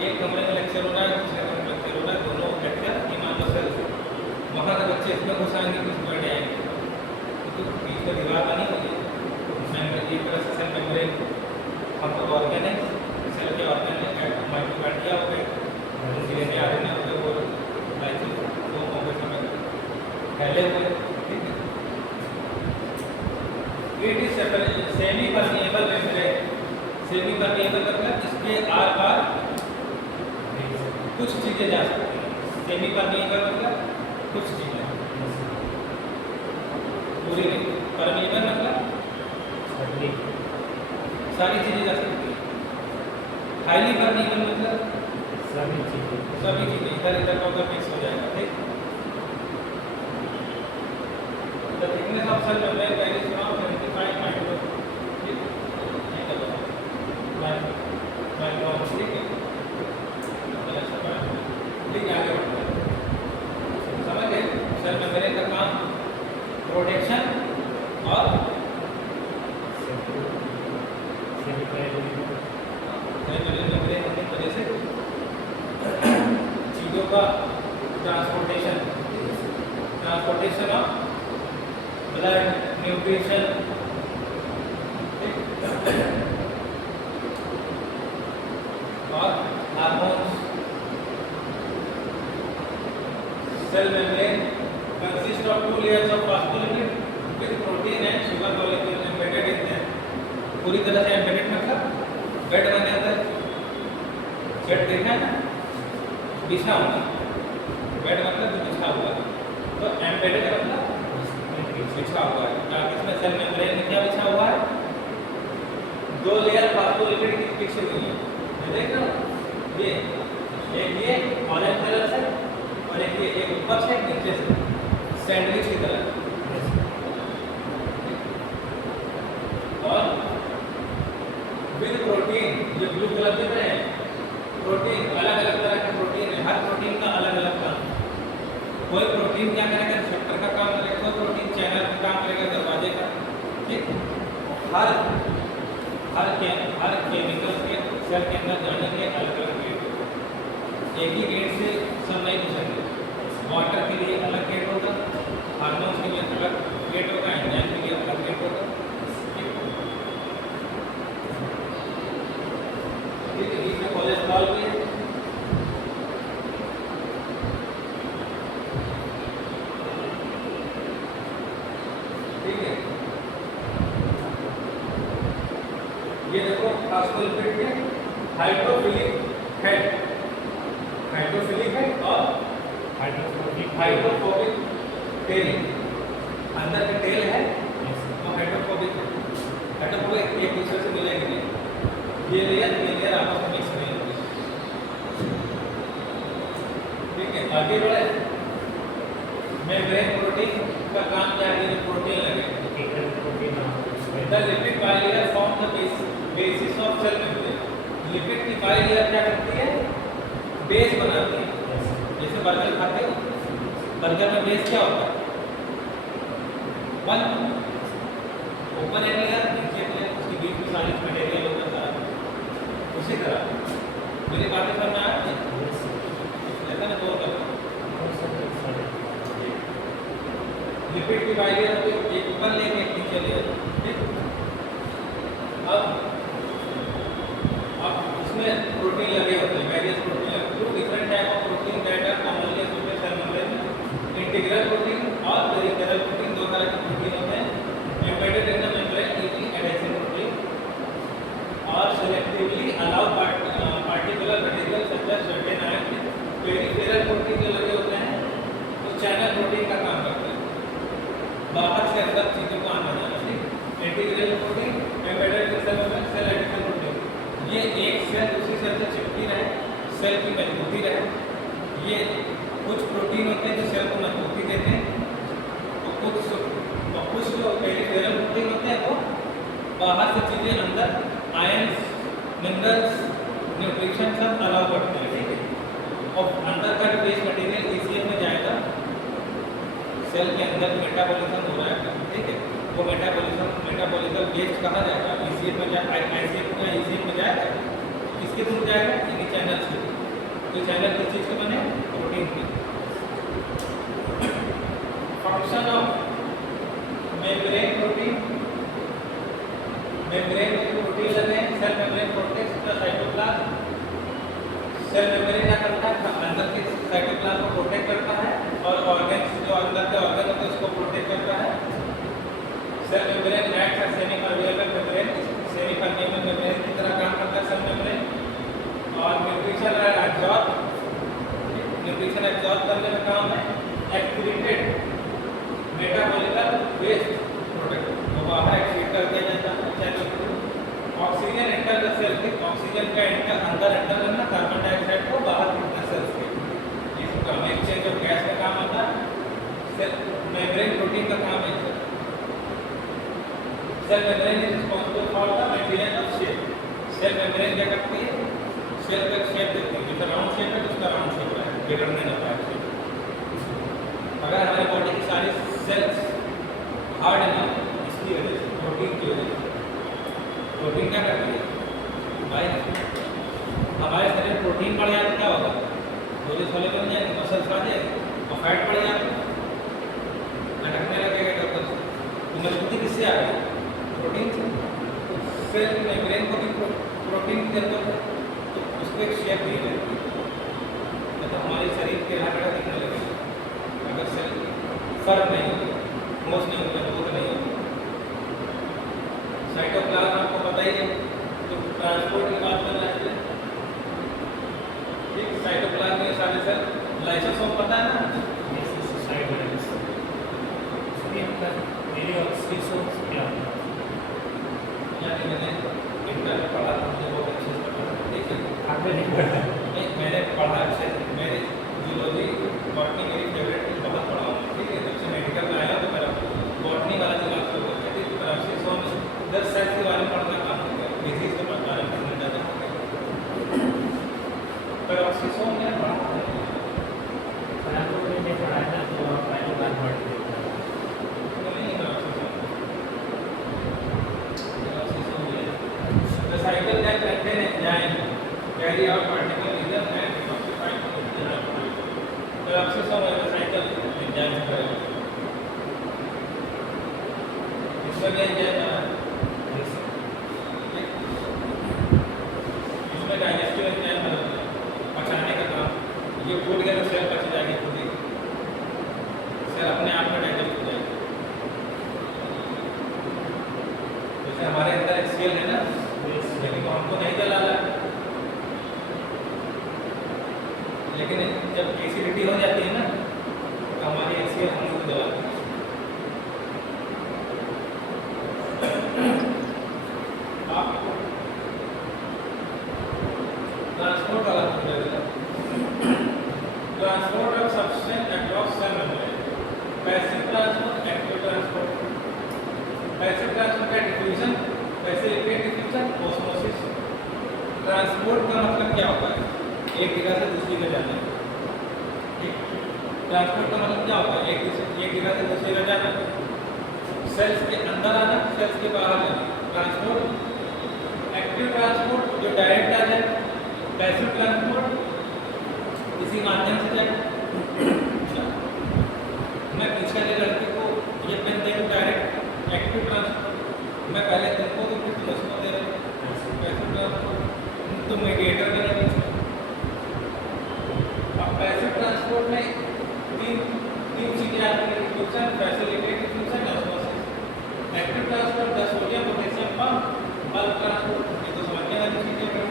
एक कमरे में लेक्चर हो रहा है, दूसरे कमरे में लेक्चर हो रहा है, दोनों लेक्चर ईमान लो सेल से, वहाँ के बच्चे इसमें घुसाएंगे, कुछ बैठ जाएंगे, तो बीच में दीवार बनी हुई है। एक तरह से सेल मेम्ब्रेन हम लोग ऑर्गन है, सेल के ऑर्गन है, माइटोकॉन्ड्रिया हो गए, डीएनए आरएनए हो गए, वो लाइसोसोम हो गए, समय फैले हुए, ठीक है। It is semi permeable membrane. Semi permeable मतलब इसके आर पार कुछ चीज़ें जा सकती हैं। सेमी परमिएबल मतलब कुछ चीज़ें, पूरी नहीं। परमिएबल मतलब सारी चीज़ें जा सकती हैं। हाईली परमिएबल मतलब सभी चीजें सभी चीजें इधर इधर का उधर मिक्स हो जाएगा, ठीक। The thickness of cell membrane varies from 75 micron, ठीक, नहीं कर माइक्रोन, ठीक है, ठीक है, आगे बढ़ते हैं। समझ गए सेल मेम्ब्रेन का काम प्रोटेक्शन और मेम्ब्रेन होने की वजह से चीज़ों का ट्रांसपोर्टेशन ऑफ ब्लड, न्यूट्रिशन, और hormones. Cell membrane consists of two layers of phospholipid with protein and sugar molecule embedded in them। पूरी तरह से embedded मतलब बेड बने अंदर, बेड देखा है ना, बिछा हुआ, बेड मतलब जो बिछा हुआ, तो embedded मतलब बिछा हुआ है। इसमें सेल मेम्ब्रेन में क्या बिछा हुआ है? दो लेयर फॉस्फोलिपिड की पिक्चर हुई है, देख रहे हो, ये एक ऑरेंज कलर से और एक ऊपर से एक नीचे से सैंडविच की तरह, और विद प्रोटीन, ये ब्लू कलर दिख रहे हैं, प्रोटीन अलग अलग तरह के प्रोटीन है, हर प्रोटीन का अलग अलग काम। कोई प्रोटीन क्या करेगा? रिसेप्टर का काम करेगा, कोई प्रोटीन चैनल का काम करेगा, दरवाजे का, ठीक। हर केमिकल के सेल के अंदर जाने के अलग अलग गेट, एक ही गेट से सब नहीं घुसेंगे। वाटर के लिए अलग गेट होगा, हार्मोन्स के लिए अलग गेट होगा, एंजाइम के लिए अलग गेट होगा, ठीक है। इसमें कोलेस्ट्रॉल भी है, ठीक है। ये देखो फॉस्फोलिपिड के हाइड्रोफिलिक हेड और हाइड्रोफोबिक टेल, अंदर के टेल है तो हाइड्रोफोबिक है। हाइड्रोफोबिक एक दूसरे से मिलेंगे नहीं, ये लेयर आपस में मिक्स नहीं होगी, ठीक है। आगे बढ़े, मेम्ब्रेन प्रोटीन का काम क्या है? ये प्रोटीन लगे, the lipid bilayer form the basis of cell membrane. Lipid की बाइलेयर क्या करती है? बेस बनाती है। जैसे बर्गर खाते हो, बर्गर में बेस क्या होता है? वन ओपन एरिया, नीचे एरिया, उसके बीच में सारी मटेरियल होता है। उसी तरह मेरी बातें समझ में आ रही है? ऐसा ना बोल कर लिपिड की बाइलेयर होती है, एक ऊपर लेके एक नीचे लेयर, ठीक। अब उसमें प्रोटीन लगे होते हैं, वेरियस प्रोटीन लगे, two different type of protein that are commonly associated cell membrane. Integral protein और पेरिफेरल प्रोटीन, दो तरह के प्रोटीन होते हैं। Embedded in the membrane easily adhesive protein और selectively allow particular material such as certain ion. Peripheral protein जो लगे होते हैं वो चैनल प्रोटीन का काम करते हैं, बाहर से अंदर चीजों को आना जाना, ठीक। Integral protein embedded in cell membrane, cell adhesion protein, ये एक सेल दूसरी सेल से चिपकी रहे, सेल की मजबूती रहे। ये कुछ प्रोटीन होते हैं जो सेल को मजबूती देते हैं, तो कुछ जो पेरिफेरल प्रोटीन होते हैं वो बाहर से चीजें अंदर आयंस, मिनरल्स, न्यूट्रिशन सब अलाउ करते हैं, ठीक है। और अंदर का जो वेस्ट मटेरियल ईसीएम में जाएगा, सेल के अंदर मेटाबॉलिज्म हो रहा है, ठीक है, वो मेटाबॉलिकल वेस्ट कहाँ जाएगा? ईसीएम में जाएगा, ईसीएम में जाएगा, किसके थ्रू जाएगा? इन्हीं चैनल्स के थ्रू। तो चैनल किस चीज़ के बने? प्रोटीन के। Function of membrane protein, membrane में प्रोटीन लगे हैं, cell membrane protects the cytoplasm. Cell membrane क्या करता है? अंदर के साइटोप्लाज्म को प्रोटेक्ट करता है, और ऑर्गन्स जो अंदर के ऑर्गन होते हैं उसको प्रोटेक्ट करता है। Cell membrane acts as semi permeable membrane, semi permeable membrane की तरह काम करता है सेल मेम्ब्रेन। और न्यूट्रिशन एब्जॉर्ब करने में काम है एक्सक्रीटेड मेटाबॉलिक वेस्ट प्रोडक्ट, वो बाहर एक्सक्रीट कर दिया जाता है चैनल के through. Oxygen enter the cell के ऑक्सीजन का अंदर एंटर करना, कार्बन डाइऑक्साइड को बाहर फेंकना सेल्स के। इसका काम एक्सचेंज ऑफ गैस का काम आता है। सेल मेम्ब्रेन प्रोटीन का काम है। Cell membrane is responsible for the maintenance of shape. Cell membrane क्या करती है? सेल का शेप देती है। जैसे राउंड शेप है तो उसका राउंड शेप है, बिगड़ने लगता है शेप। अगर हमारे बॉडी की सारी सेल्स हार्ड है ना, इसकी वजह से, प्रोटीन की वजह से। प्रोटीन क्या करती है भाई? हमारे शरीर में प्रोटीन बढ़ जाता है, क्या होगा? गोले छोले बन जाएंगे, मसल्स आ जाएंगे और फैट बढ़ जाएगा, लटकने लगेगा डॉक्टर। तो मजबूती किससे आ गई? प्रोटीन से। सेल मेम्ब्रेन को भी प्रोटीन की जरूरत है, तो उसको एक शेप नहीं रहती है, तो हमारे शरीर के लाकड़ा दिखने लगेगा। अगर सेल फर्क नहीं होगा, ठोस नहीं होगा, मजबूत नहीं होगा। साइटोप्लाज्म आपको पता ही है, तो ट्रांसपोर्ट की बात कर रहे हैं। ठीक, साइटोप्लाज्म में सारे सेल, लाइसोसोम पता है ना? यानी मैंने इंटर में पढ़ा था, मुझे बहुत अच्छे से पता है। ठीक है, आपने नहीं पढ़ा? नहीं, मैंने पढ़ा अच्छे से। मेरी जूलॉजी बॉटनी मेरी फेवरेट, बहुत पढ़ा हूँ। ठीक है, जब से मेडिकल में आया तो मेरा बॉटनी वाला जो क्लास होता है, ठीक है, पैरासिसोम 10 सेल के बारे में पढ़ना काम करता है, डिजीज के बारे में पढ़ना चाहता है। पैरासिसोम मैंने पढ़ा है, मैंने पढ़ा है ना, तो आप पहली बार पढ़ रहे हो। नहीं पैरासिसोम। पैरासिसोम ये the cycle that contain enzyme carry out particle either and detoxified पैरासिसोम है साइकिल एंजाइम का। इसमें भी एंजाइम है, इसमें डाइजेस्टिव एंजाइम है, पचाने का काम। ये फूड गया तो सेल पच जाएगी खुद ही, सेल अपने आप में डाइजेस्ट हो जाएगी। जैसे हमारे अंदर एक सेल है ना, लेकिन हमको नहीं जला रहा है, लेकिन जब एसिडिटी हो जाती है ना, तो हमारी एक सेल हमको जलाती है। ट्रांसपोर्ट वाला transport of substance across cell membrane. Passive transport, active transport. Passive transport का diffusion, facilitate diffusion, osmosis. Transport का मतलब क्या होता है? एक जगह से दूसरी जगह जाना। ठीक, ट्रांसपोर्ट का मतलब क्या होता है? एक जगह से दूसरी जगह जाना, सेल्स के अंदर आना, सेल्स के बाहर जाना। ट्रांसपोर्ट। एक्टिव ट्रांसपोर्ट जो डायरेक्ट आ जाए, पैसिव ट्रांसपोर्ट किसी माध्यम से जाए। मैं पीछे वाले लड़के को ये पेन दे दूँ डायरेक्ट, एक्टिव ट्रांसपोर्ट। मैं पहले तुमको तो फिर तुम उसको दे रहे हो, पैसिव ट्रांसपोर्ट। तुम मीडिएटर में नहीं बीच में। अब पैसिव ट्रांसपोर्ट में तीन चीजें आती हैं, diffusion, facilitate diffusion, osmosis. Active transport the sodium potassium pump, bulk transport. ये तो समझने वाली चीजें हैं।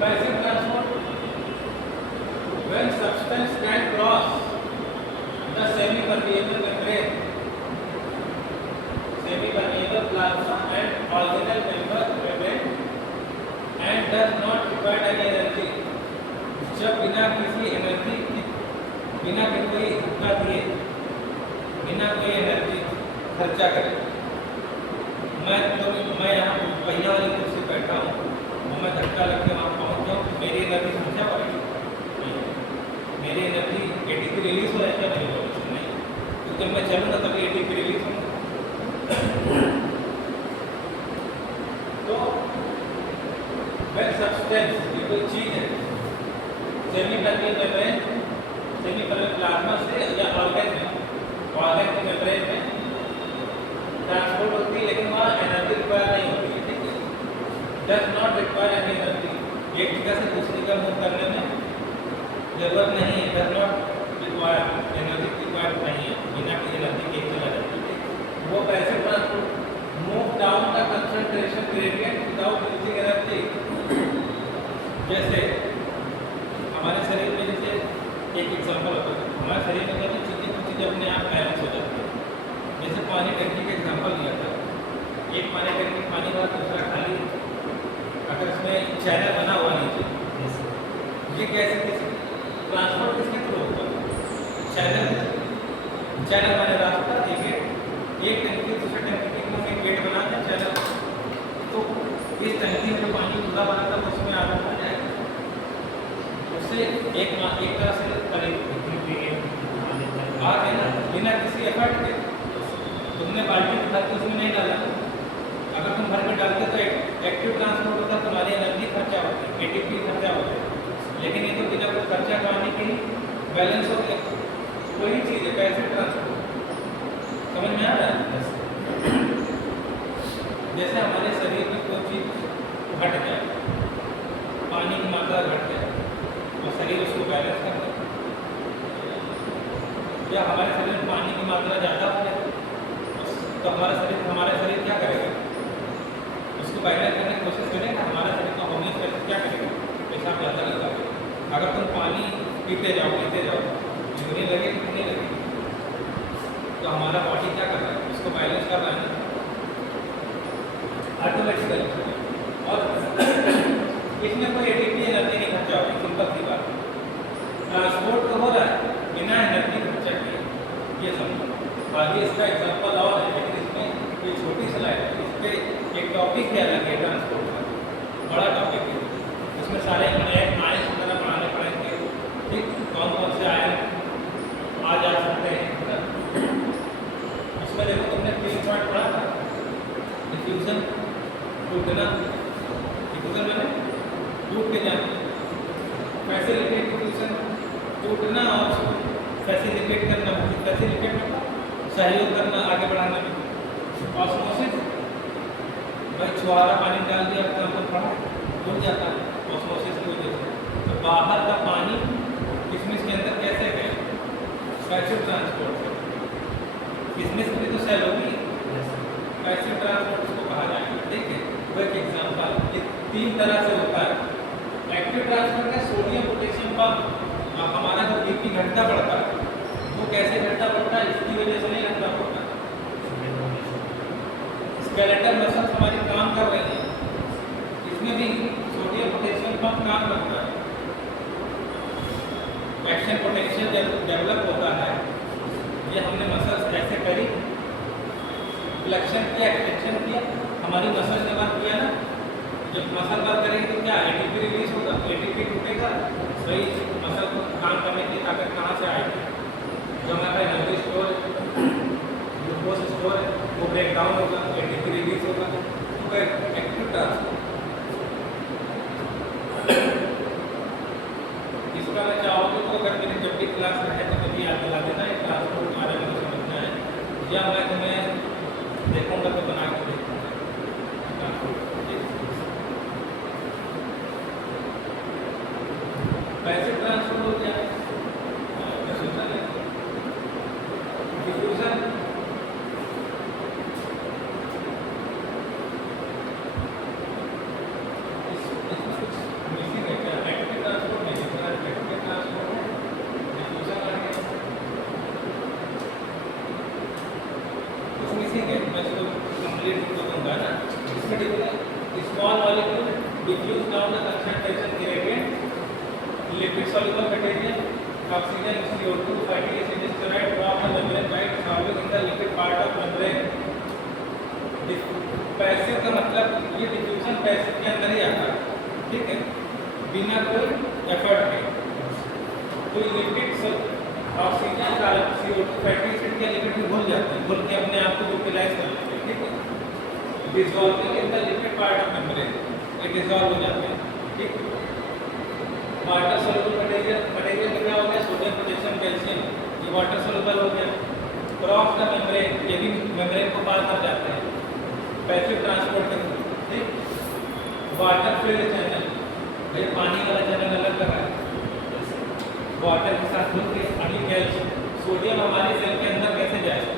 Passive transport when substance can cross the semi-permeable membrane, semi-permeable plasma and original membrane and does not require any energy। जब बिना किसी energy, बिना कोई धक्का दिए, बिना कोई एनर्जी खर्चा करे, मैं यहाँ पहिया वाली कुर्सी बैठा हूँ और मैं धक्का लग के वहाँ पहुँच जाऊँ, मेरी एनर्जी खर्चा पड़ेगी। मेरी एनर्जी एटीपी रिलीज हो जाएगा मेरी बॉडी से, नहीं। तो जब मैं चलूँगा तभी एटीपी रिलीज होगा। तो वह सब्सटेंस, ये कोई चीज़ है, सेमी-परमेबल मेम्ब्रेन, सेमी-परमेबल प्लाज्मा से या ऑर्गन के मेम्ब्रेन में ट्रांसपोर्ट होती है, लेकिन वहाँ एनर्जी रिक्वायर नहीं होती है। ठीक है, does not require any energy. एक जगह से दूसरी जगह मूव करने में जरूरत नहीं है, does not require, energy require नहीं है, बिना किसी एनर्जी के चला जाता है। वो passive transport move down the concentration gradient without using energy. जैसे हमारे शरीर में, जैसे एक एग्जाम्पल होता है, हमारे शरीर में क्या चीज़ें अपने आप बैलेंस हो जाती है। जैसे चैनल बना हुआ नीचे, Yes, sir. ये कैसे ट्रांसपोर्ट किसके थ्रू होगा? चैनल मैंने रास्ता एक टंकी दूसरे टंकी के बीच में गेट बना के चैनल, तो इस टंकी में जो पानी पूरा बना था उसमें आना पड़ जाएगा, उससे एक तरह से करेक्ट आ गए ना, बिना किसी एफर्ट के। तुमने बाल्टी भर के उसमें नहीं डाला, अगर तुम भर के डालते तो एक्टिव ट्रांसपोर्ट होता, तुम्हारी एनर्जी खर्चा होती, एटीपी खर्चा होता है, लेकिन ये तो बिना कुछ खर्चा करने के ही बैलेंस हो गया। वही चीज़ है पैसिव ट्रांसपोर्ट, समझ में आ रहा है? जैसे हमारे शरीर में कोई चीज़ घट जाए, पानी की मात्रा घट जाए, और शरीर उसको बैलेंस कर दे, या हमारे शरीर में पानी की मात्रा ज़्यादा हो जाए तो हमारा शरीर क्या करेगा? उसको बैलेंस करने की कोशिश करेगा। हमारा शरीर का होम्योपैथी क्या करेगा? पेशाब ज़्यादा लगाएगा। अगर तुम पानी पीते जाओ यूरिन लगे कि नहीं लगे, तो हमारा बॉडी क्या कर रहा है? उसको बैलेंस कर रहा है ना ऑटोमेटिकली, और इसमें कोई एटीपी एनर्जी नहीं खर्चा होगी। सिंपल सी बात, ट्रांसपोर्ट तो हो रहा है बिना एनर्जी खर्चा किए, ये समझो। बाकी इसका एग्जांपल और है, लेकिन इसमें कोई छोटी स्लाइड है, इस पर एक टॉपिक है अलग है ट्रांसपोर्ट का, बड़ा टॉपिक है, इसमें सारे आयन की तरह बनाने पड़ेंगे, ठीक, कौन कौन से आयन आ जा सकते हैं। इसमें देखो तुमने 3 पॉइंट पढ़ा था, डिफ्यूजन, टूटना, डिफ्यूजन मैंने टूट के जाना, फैसिलिटेट डिफ्यूजन, टूटना, और फैसिलिटेट करना, फैसिलिटेट मतलब सहयोग करना, आगे बढ़ाना भी। ऑस्मोसिस, भाई छुआरा पानी डाल दिया, एग्जाम्पल पढ़ा, घुल जाता है ऑस्मोसिस की वजह से। तो बाहर का पानी किसमिस के अंदर कैसे गया? पैसिव ट्रांसपोर्ट से। किसमिस की तो सेल होगी, पैसिव ट्रांसपोर्ट उसको कहा जाएगा, ठीक है। वो एक एग्जाम्पल, ये 3 तरह से होता है। एक्टिव ट्रांसपोर्ट का सोडियम पोटेशियम पंप, हमारा जो बीपी घटता बढ़ता है, वो कैसे घटता बढ़ता है? इसकी वजह से नहीं घटता बढ़ता। स्केलेटल मसल्स हमारी काम कर रही हैं, इसमें भी सोडियम पोटेशियम पंप काम करता है। एक्शन पोटेंशियल डेवलप होता है, ये हमने मसल्स ऐसे करी, फ्लेक्शन किया, एक्सटेंशन किया, हमारी मसल ने वर्क किया ना, जब मसल वर्क करेगी तो क्या एटीपी रिलीज होगा, एटीपी टूटेगा, वही मसल को काम करने की ताकत कहाँ से आएगी? जो हमारा एनर्जी स्टोर, ग्लूकोज स्टोर है, वो ब्रेक डाउन होगा, एटीपी रिलीज होगा, तो एक्टिव ट्रांसपोर्ट। इसका मैं चाहूँगा तो अगर मेरी जब भी क्लास रहे तो मुझे याद दिला देना, एक ट्रांसपोर्ट के बारे में समझना है, या मैं तुम्हें देखूँगा तो बना के देखूँगा। पैसे ट्रांसफर हो जाए, डिफ्यूजन, मिसिंग है क्या? एक्टिव ट्रांसपोर्ट नहीं दिख रहा, एक्टिव ट्रांसपोर्ट है, डिफ्यूजन आ गया, कुछ मिसिंग है, मैं इसको कंप्लीट करूँगा ना। इसमें small molecule diffuse down the concentration gradient, lipid soluble material, oxygen, CO2, fatty acids, steroid from the membrane by dissolving in the lipid part of membrane. Passive का मतलब ये डिफ्यूजन पैसिव के अंदर ही आता है, ठीक है, बिना कोई एफर्ट के। कोई लिपिड ऑक्सीजन का CO2 फैटी एसिड के लिपिड में घुल जाते हैं, घुल के अपने आप को यूटिलाइज कर लेते हैं, ठीक है। Dissolving in the lipid part of membrane, ये डिसॉल्व हो जाते हैं, ठीक। वाटर सोल्यूबल मटेरियल में क्या हो गया? सोडियम पोटेशियम कैल्शियम, ये वाटर सोल्यूबल हो गया। क्रॉस द मेम्ब्रेन, ये भी मेम्ब्रेन को पार कर जाते हैं पैसिव ट्रांसपोर्ट के थ्रू, ठीक। वाटर फिल्ड चैनल, ये पानी वाला चैनल अलग लगा है, वाटर के साथ घुल के पानी कैल्शियम, सोडियम हमारे सेल के अंदर कैसे जाएगा?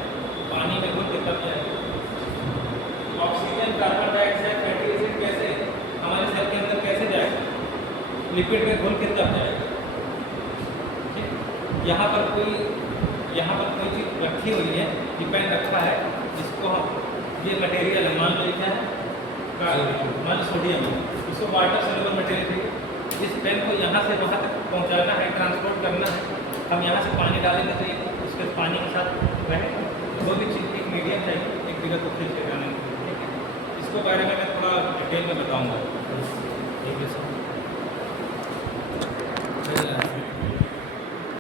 पानी में घुल के तब जाएगा। Oxygen, carbon dioxide, fatty acid कैसे हमारे सेल के अंदर कैसे जाएगा? लिक्विड में घुल के तब जाएगा, ठीक। यहाँ पर कोई चीज़ रखी हुई है, डिपेंड रखा है, जिसको हम ये मटेरियल है, मान लो क्या है, मान लो सोडियम है, इसको वाटर सोल्यूबल मटेरियल चाहिए। इस पेन को यहाँ से वहाँ तक पहुँचाना है, ट्रांसपोर्ट करना है। हम यहाँ से पानी डालेंगे तो इसके पानी के साथ रहेगा। दो भी चीज़, एक मीडियम चाहिए, एक बिगर को खींच के जाने के लिए, ठीक है। इसको बारे में मैं थोड़ा डिटेल में बताऊँगा। ठीक है सर।